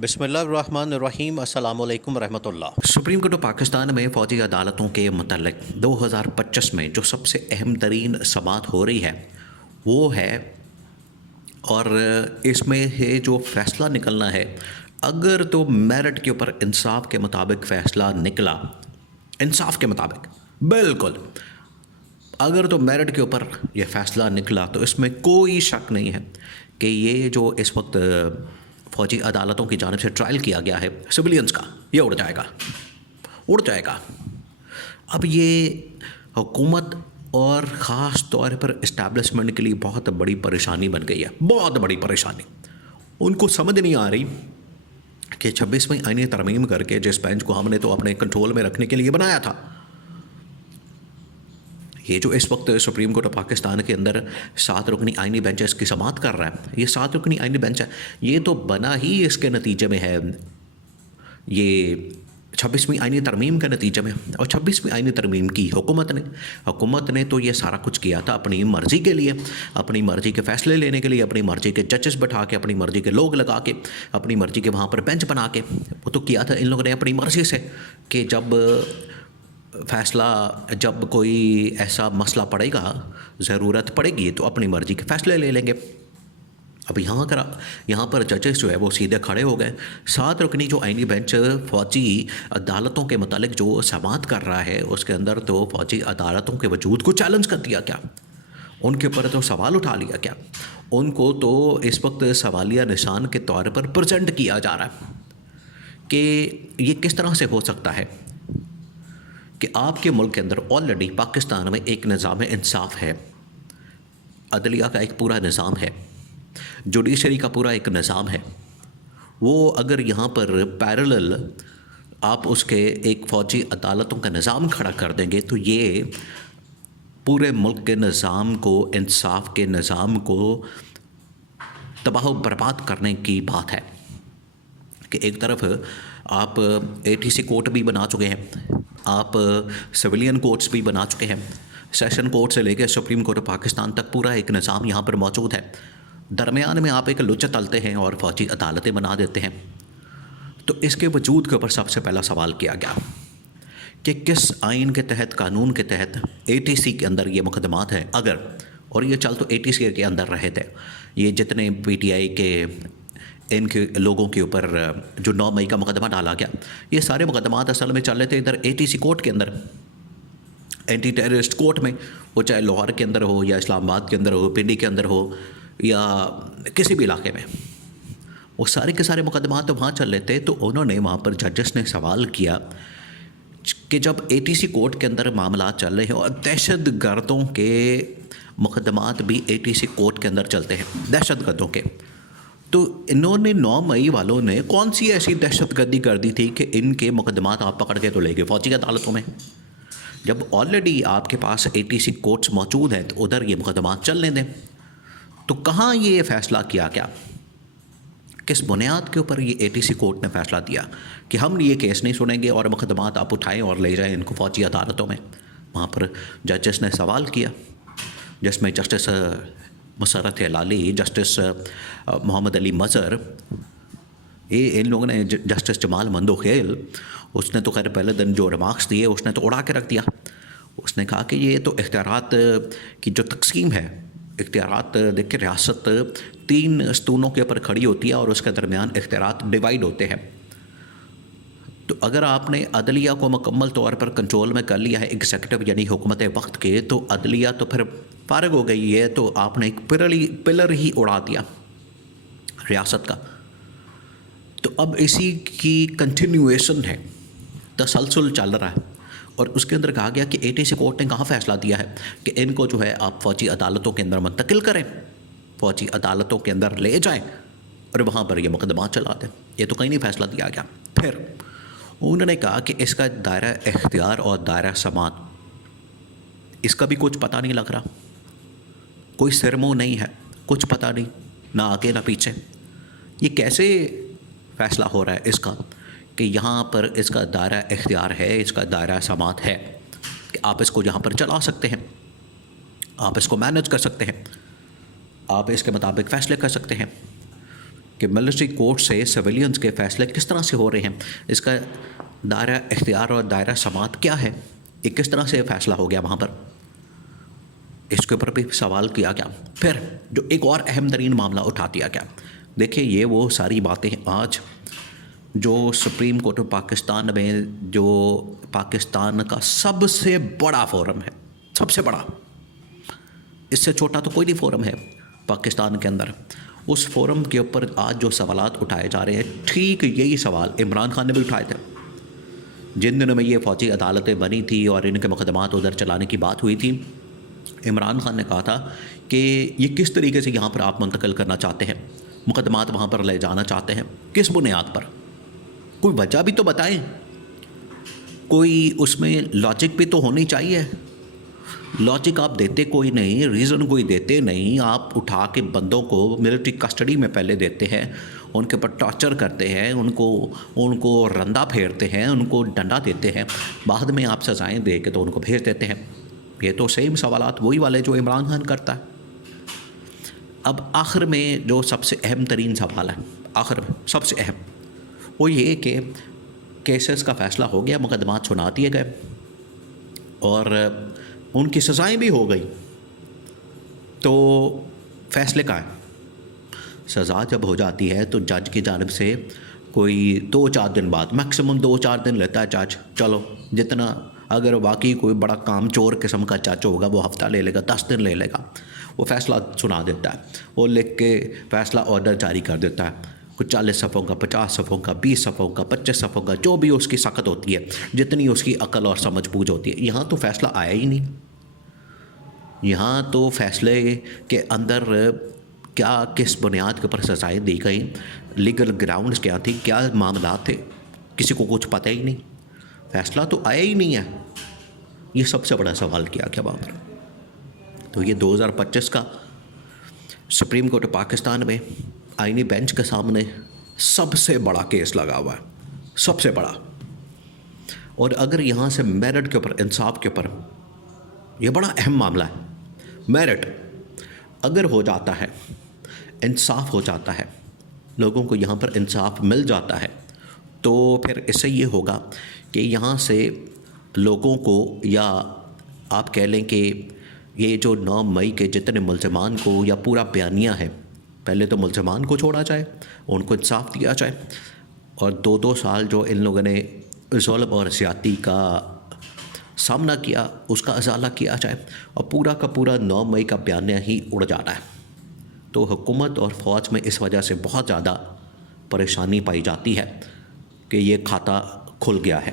बिस्मिल्लाहिर्रहमानिर्रहीम अस्सलामु अलैकुम रहमतुल्लाह। सुप्रीम कोर्ट ऑफ पाकिस्तान में फ़ौजी अदालतों के मतलब 2025 में जो सबसे अहम तरीन समाअत हो रही है वो है, और इसमें है जो फ़ैसला निकलना है, अगर तो मेरिट के ऊपर इंसाफ के मुताबिक फ़ैसला निकला, इंसाफ के मुताबिक बिल्कुल, अगर तो मेरिट के ऊपर ये फ़ैसला निकला तो इसमें कोई शक नहीं है कि ये जो इस वक्त फ़ौजी अदालतों की जानिब से ट्रायल किया गया है सिविलियंस का, ये उड़ जाएगा, उड़ जाएगा। अब ये हुकूमत और ख़ास तौर पर इस्टेब्लिशमेंट के लिए बहुत बड़ी परेशानी बन गई है, बहुत बड़ी परेशानी। उनको समझ नहीं आ रही कि 26वीं आईनी तरमीम करके जिस बेंच को हमने तो अपने कंट्रोल में रखने के लिए बनाया था, ये जो इस वक्त सुप्रीम कोर्ट ऑफ पाकिस्तान के अंदर 7 रुकनी आईनी बेंच इसकी समाअत कर रहा है, ये 7 रुकनी आईनी बेंच है, ये तो बना ही इसके नतीजे में है, ये 26वीं आईनी तरमीम के नतीजे में। और 26वीं आईनी तरमीम की हुकूमत ने तो ये सारा कुछ किया था अपनी मर्ज़ी के लिए, अपनी मर्ज़ी के फ़ैसले लेने के लिए, अपनी मर्ज़ी के जजेस बैठा के, अपनी मर्ज़ी के लोग लगा के, अपनी मर्ज़ी के वहाँ पर बेंच बना के, वो तो किया था इन लोगों ने अपनी मर्ज़ी से कि जब कोई ऐसा मसला पड़ेगा, ज़रूरत पड़ेगी तो अपनी मर्ज़ी के फ़ैसले ले लेंगे। अब यहाँ पर जजेस जो है वो सीधे खड़े हो गए। 7 रुकनी जो आईनी बेंच फ़ौजी अदालतों के मतलब जो समाअत कर रहा है, उसके अंदर तो फ़ौजी अदालतों के वजूद को चैलेंज कर दिया क्या, उनके ऊपर तो सवाल उठा लिया क्या, उनको तो इस वक्त सवालिया निशान के तौर पर प्रेजेंट किया जा रहा है कि ये किस तरह से हो सकता है कि आपके मुल्क के अंदर ऑलरेडी पाकिस्तान में एक निज़ाम इंसाफ है, अदलिया का एक पूरा निज़ाम है, जुडिशरी का पूरा एक निज़ाम है, वो अगर यहाँ पर पैरेलल आप उसके एक फ़ौजी अदालतों का निज़ाम खड़ा कर देंगे तो ये पूरे मुल्क के निज़ाम को, इंसाफ के निज़ाम को तबाह बर्बाद करने की बात है कि एक तरफ आप एटीसी कोर्ट भी बना चुके हैं, आप सिविलियन कोर्ट्स भी बना चुके हैं, सेशन कोर्ट से लेकर सुप्रीम कोर्ट ऑफ पाकिस्तान तक पूरा एक निज़ाम यहाँ पर मौजूद है। दरमियान में आप एक लुच्चा तलते हैं और फ़ौजी अदालतें बना देते हैं। तो इसके वजूद के ऊपर सबसे पहला सवाल किया गया कि किस आइन के तहत, कानून के तहत एटीसी के अंदर ये मुकदमात हैं अगर, और ये चल तो एटीसी के अंदर रहे थे, ये जितने पीटीआई के इनके लोगों के ऊपर जो 9 मई का मुकदमा डाला गया, ये सारे मुकदमात असल में चल रहे थे इधर एटीसी कोर्ट के अंदर, एंटी टेररिस्ट कोर्ट में, वो चाहे लाहौर के अंदर हो या इस्लामाबाद के अंदर हो, पिंडी के अंदर हो या किसी भी इलाके में, वो सारे के सारे मुकदमात तो वहाँ चल रहे थे। तो उन्होंने वहाँ पर जजेस ने सवाल किया कि जब एटीसी कोर्ट के अंदर मामला चल रहे हैं और दहशत गर्दों के मुकदमात भी एटीसी कोर्ट के अंदर चलते हैं, दहशत गर्दों के, तो इन्होंने 9 मई वालों ने कौन सी ऐसी दहशतगर्दी कर दी थी कि इनके मुकदमात आप पकड़ के तो ले गए फ़ौजी अदालतों में। जब ऑलरेडी आपके पास एटीसी कोर्ट्स मौजूद हैं तो उधर ये मुकदमात चलने दें। तो कहाँ ये फ़ैसला किया गया, किस बुनियाद के ऊपर ये एटीसी कोर्ट ने फ़ैसला दिया कि हम ये केस नहीं सुनेंगे और मुकदमात आप उठाएं और ले जाएं इनको फ़ौजी अदालतों में। वहाँ पर जजेस ने सवाल किया, जिसमें जस्टिस मुसर्रत हिलाली, जस्टिस मोहम्मद अली मज़हर, ये इन लोगों ने, जस्टिस जमाल मंदोखेल, उसने तो खैर पहले दिन जो रिमार्क्स दिए उसने तो उड़ा के रख दिया। उसने कहा कि ये तो इख्तियारात की जो तकसीम है, इख्तियारात देखिए रियासत 3 स्तूनों के ऊपर खड़ी होती है और उसके दरमियान इख्तियारात डिवाइड होते हैं। तो अगर आपने अदलिया को मुकम्मल तौर पर कंट्रोल में कर लिया है, एग्जीक्यूटिव यानी हुकूमत वक्त के, तो अदलिया तो फिर फारग हो गई है, तो आपने एक पिलर ही उड़ा दिया रियासत का। तो अब इसी की कंटिन्यूएशन है, तसलसल चल रहा है। और उसके अंदर कहा गया कि एटीसी कोर्ट ने कहाँ फ़ैसला दिया है कि इनको जो है आप फ़ौजी अदालतों के अंदर मुंतकिल करें, फ़ौजी अदालतों के अंदर ले जाएं और वहाँ पर यह मुकदमा चला दें। ये तो कहीं नहीं फ़ैसला दिया गया। फिर उन्होंने कहा कि इसका दायरा इख्तियार और दायरा समाअत, इसका भी कुछ पता नहीं लग रहा, कोई सिर मुँह नहीं है, कुछ पता नहीं, ना आगे ना पीछे। ये कैसे फ़ैसला हो रहा है इसका कि यहाँ पर इसका दायरा इख्तियार है, इसका दायरा समाअत है कि आप इसको यहाँ पर चला सकते हैं, आप इसको मैनेज कर सकते हैं, आप इसके मुताबिक फ़ैसले कर सकते हैं। कि मिलिट्री कोर्ट से सिविलियंस के फ़ैसले किस तरह से हो रहे हैं, इसका दायरा इख्तियार और दायरा समात क्या है, ये किस तरह से फ़ैसला हो गया वहाँ पर, इसके ऊपर भी सवाल किया गया। फिर जो एक और अहम तरीन मामला उठा दिया गया, देखिए ये वो सारी बातें आज जो सुप्रीम कोर्ट ऑफ पाकिस्तान में, जो पाकिस्तान का सबसे बड़ा फोरम है, सबसे बड़ा, इससे छोटा तो कोई नहीं फोरम है पाकिस्तान के अंदर, उस फोरम के ऊपर आज जो सवालात उठाए जा रहे हैं, ठीक यही सवाल इमरान खान ने भी उठाए थे। जिन दिनों में ये फ़ौजी अदालतें बनी थी और इनके मुकदमात उधर चलाने की बात हुई थी, इमरान खान ने कहा था कि ये किस तरीके से यहाँ पर आप मुंतकिल करना चाहते हैं, मुकदमात वहाँ पर ले जाना चाहते हैं, किस बुनियाद पर, कोई वजह भी तो बताएं, कोई उसमें लॉजिक भी तो होनी चाहिए। लॉजिक आप देते कोई नहीं, रीज़न कोई देते नहीं, आप उठा के बंदों को मिलिट्री कस्टडी में पहले देते हैं, उनके ऊपर टॉर्चर करते हैं, उनको रंदा फेरते हैं, उनको डंडा देते हैं, बाद में आप सज़ाएँ दे के तो उनको भेज देते हैं। ये तो सेम सवालात वही वाले जो इमरान खान करता है। अब आखिर में जो सबसे अहम तरीन सवाल है, आखिर में सबसे अहम, वो ये कि केसेस का फ़ैसला हो गया, मुकदमात सुना दिए गए और उनकी सज़ाएं भी हो गई, तो फ़ैसले कहाँ हैं? सज़ा जब हो जाती है तो जज की जानिब से कोई 2-4 दिन बाद, मैक्सिमम 2-4 दिन लेता है जज, चलो जितना, अगर वाकई कोई बड़ा कामचोर किस्म का जज होगा वो हफ़्ता ले लेगा, 10 दिन ले लेगा, वो फ़ैसला सुना देता है, वो लिख के फ़ैसला ऑर्डर जारी कर देता है, कुछ 40 सफ़ों का, 50 सफ़ों का, 20 सफ़ों का, 25 सफ़ों का, जो भी उसकी सख्त होती है, जितनी उसकी अकल और समझ बूझ होती है। यहाँ तो फ़ैसला आया ही नहीं। यहाँ तो फ़ैसले के अंदर क्या, किस बुनियाद के ऊपर सज़ाएँ दी गई, लीगल ग्राउंड्स क्या थी, क्या मामला थे, किसी को कुछ पता ही नहीं, फ़ैसला तो आया ही नहीं है। ये सबसे बड़ा सवाल किया गया वहाँ पर। तो ये 2025 का सुप्रीम कोर्ट ऑफ पाकिस्तान में आईनी बेंच के सामने सबसे बड़ा केस लगा हुआ है, सबसे बड़ा। और अगर यहाँ से मेरिट के ऊपर, इंसाफ के ऊपर, ये बड़ा अहम मामला है, मेरिट अगर हो जाता है, इंसाफ हो जाता है, लोगों को यहाँ पर इंसाफ मिल जाता है, तो फिर इससे ये होगा कि यहाँ से लोगों को, या आप कह लें कि ये जो 9 मई के जितने मुल्ज़िमान को, या पूरा बयानिया है, पहले तो मुल्ज़िमान को छोड़ा जाए, उनको इंसाफ दिया जाए, और 2-2 साल जो इन लोगों ने ज़ुल्म और ज़्यादती का सामना किया, उसका अज़ाला किया जाए, और पूरा का पूरा 9 मई का बयानिया ही उड़ जाना है। तो हुकूमत और फ़ौज में इस वजह से बहुत ज़्यादा परेशानी पाई जाती है कि ये खाता खुल गया है।